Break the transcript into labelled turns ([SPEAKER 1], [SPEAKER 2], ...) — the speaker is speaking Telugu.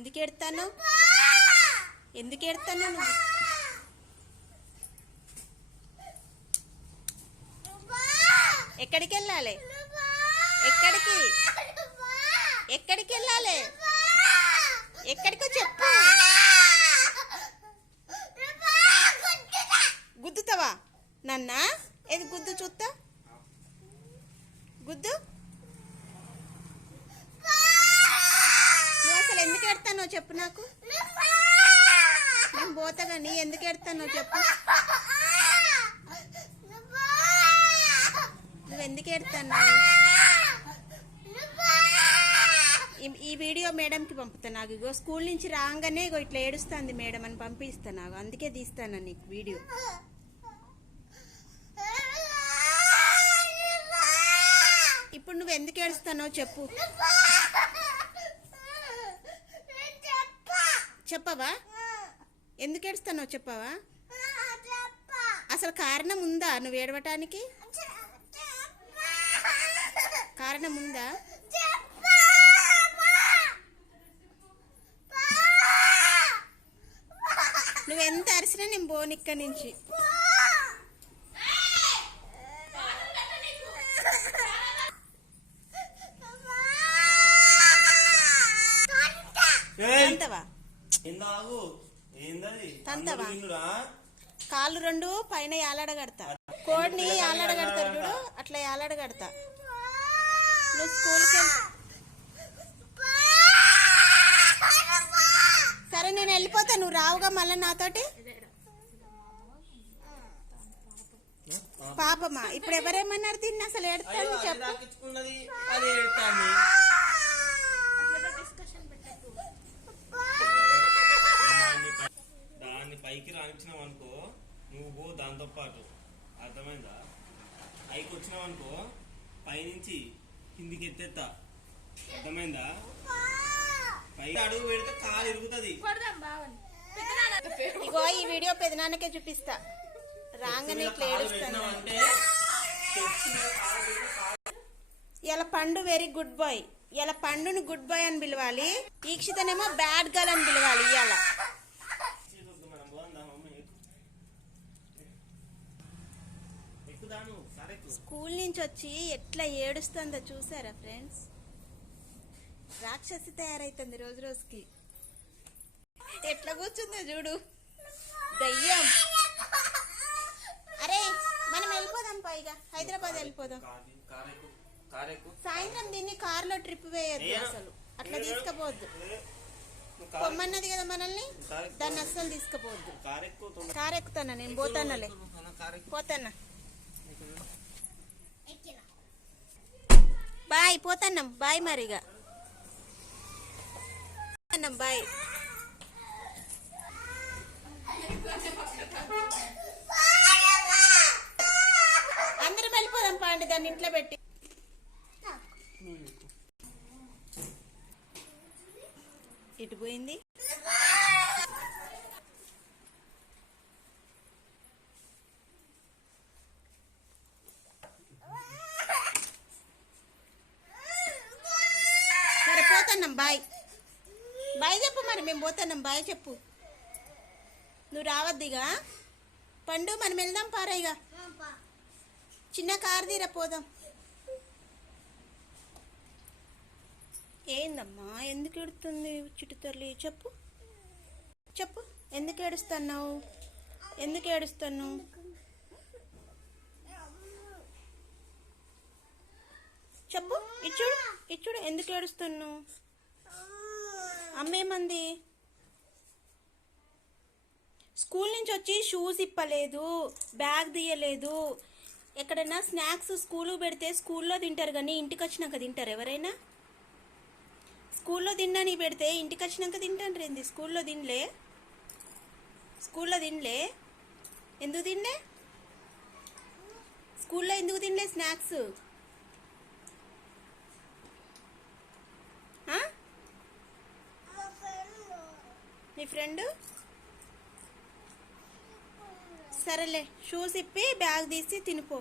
[SPEAKER 1] ఎందుకు ఎడతాను ఎందుకు ఎడతాను నువ్వు? ఎక్కడికి వెళ్ళాలి? ఎక్కడికి? ఎక్కడికి వెళ్ళాలి? ఎక్కడికో చెప్పు. గుద్దుతావా? నన్నా? ఏది గుద్దు చూస్తా గుద్దు నువ్వు అసలు ఎందుకు ఎడతానో చెప్పు నాకు. నేను పోతా కానీ ఎందుకు ఎడతానో చెప్పు. నువ్వు ఎందుకు ఎడతాను ఈ- ఈ వీడియో మేడంకి పంపుతా నాకు ఇగో స్కూల్ నుంచి రాగానే ఇగో ఇట్లా ఏడుస్తుంది మేడం అని పంపిస్తా నాకు. అందుకే తీస్తాను నీకు వీడియో. ఇప్పుడు నువ్వు ఎందుకు ఏడుస్తానో చెప్పు. చెప్పవా? ఎందుకు ఏడుస్తానో చెప్పవా? అసలు కారణం ఉందా? నువ్వు ఏడవటానికి? కారణం ఉందా? నువ్వు ఎంత అరిసినా నేను పోను ఇక్కడి నుంచి.
[SPEAKER 2] ఏయ్! ఏందది?
[SPEAKER 1] కాళ్ళు రెండు పైన ఏలాడగడతా కోడిని ఏలాడగడతారు చూడు అట్లా ఏలాడగడతా నువ్వు స్కూల్కి సరే నేను వెళ్ళిపోతా నువ్వు రావుగా మళ్ళీ నాతోటి. పాపమా? ఇప్పుడు ఎవరేమన్నారు దీన్ని? అసలు
[SPEAKER 2] అది
[SPEAKER 1] చెప్పు
[SPEAKER 2] రాకించుకున్నది, అది ఏడుతాంది. దాన్ని పై- దాన్ని పైకి రానిచ్చినావు అనుకో నువ్వు పో దాంతో పాటు. అర్థమైందా? పైకి వచ్చినావు అనుకో పైనుంచి కిందికి ఎత్తేస్తా అర్థమైందా? పైకి అడుగు పెడితే కాలు ఇరుగుతుంది.
[SPEAKER 1] ఇగో ఈ వీడియో పెదనాన్నకే చూపిస్తా. రాగానే ఇట్లా ఏడుస్తాను ఇలా పండు వెరీ గుడ్ బాయ్. ఇలా పండుని గుడ్ బాయ్ అని పిలవాలి. ఈక్షితనేమో బ్యాడ్ గర్ల్ అని పిలవాలి ఇవాళ స్కూల్ నుంచి వచ్చి ఎట్లా ఏడుస్తుందో చూసారా ఫ్రెండ్స్? రాక్షసి తయారైతుంది రోజు రోజుకి. ఎట్లా కూర్చుందో చూడు. దయ్యం. అరే మనం వెళ్ళిపోదాం పైగా హైదరాబాద్ వెళ్ళిపోదాం. సాయంత్రం దీన్ని కారులో ట్రిప్ వేయద్దు? అసలు. అట్లా తీసుకుపోవద్దు. పొమ్మన్నది కదా మనల్ని. దాన్ని అస్సలు తీసుకుపోవద్దు.
[SPEAKER 2] కారెక్కు తొందర
[SPEAKER 1] కారు ఎక్కుతానా? నేను పోతానలే. పోతానా? బాయ్ పోతాన్నాం. బాయ్ మరిగా. పోతాన్నాం బాయ్. అందరం వెళ్ళిపోదాం పాండి దాన్ని ఇంట్లో పెట్టి. ఇటు పోయింది సరే పోతున్నాం బాయ్. బాయ్ చెప్పు మరి మేము పోతున్నాం బాయ్ చెప్పు. నువ్వు రావద్దిగా పండు మనం వెళ్దాం పారాయిగా చిన్న కారు తీరా పోదాం. ఏందమ్మా ఎందుకు ఏడుతుంది చిట్టు తల్లి? చెప్పు. చెప్పు ఎందుకు ఏడుస్తున్నావు? ఎందుకు ఏడుస్తున్నావు? చెప్పు. ఇచ్చుడు ఇచ్చుడు ఎందుకు ఏడుస్తున్నావు? అమ్మేమంది? స్కూల్ నుంచి వచ్చి షూస్ ఇప్పలేదు. బ్యాగ్ తీయలేదు. ఎక్కడైనా స్నాక్స్ స్కూల్ పెడితే స్కూల్లో తింటారు కానీ ఇంటికి వచ్చినాక తింటారు. ఎవరైనా? స్కూల్లో తిన్నాని పెడితే ఇంటికి వచ్చినాక తింటాను రేంది స్కూల్లో తినలే. స్కూల్లో తినలే. ఎందుకు తినలే? స్కూల్లో ఎందుకు తినలే స్నాక్స్ రెండు. సరేలే షూస్ ఇప్పి బ్యాగ్ తీసి తినిపో.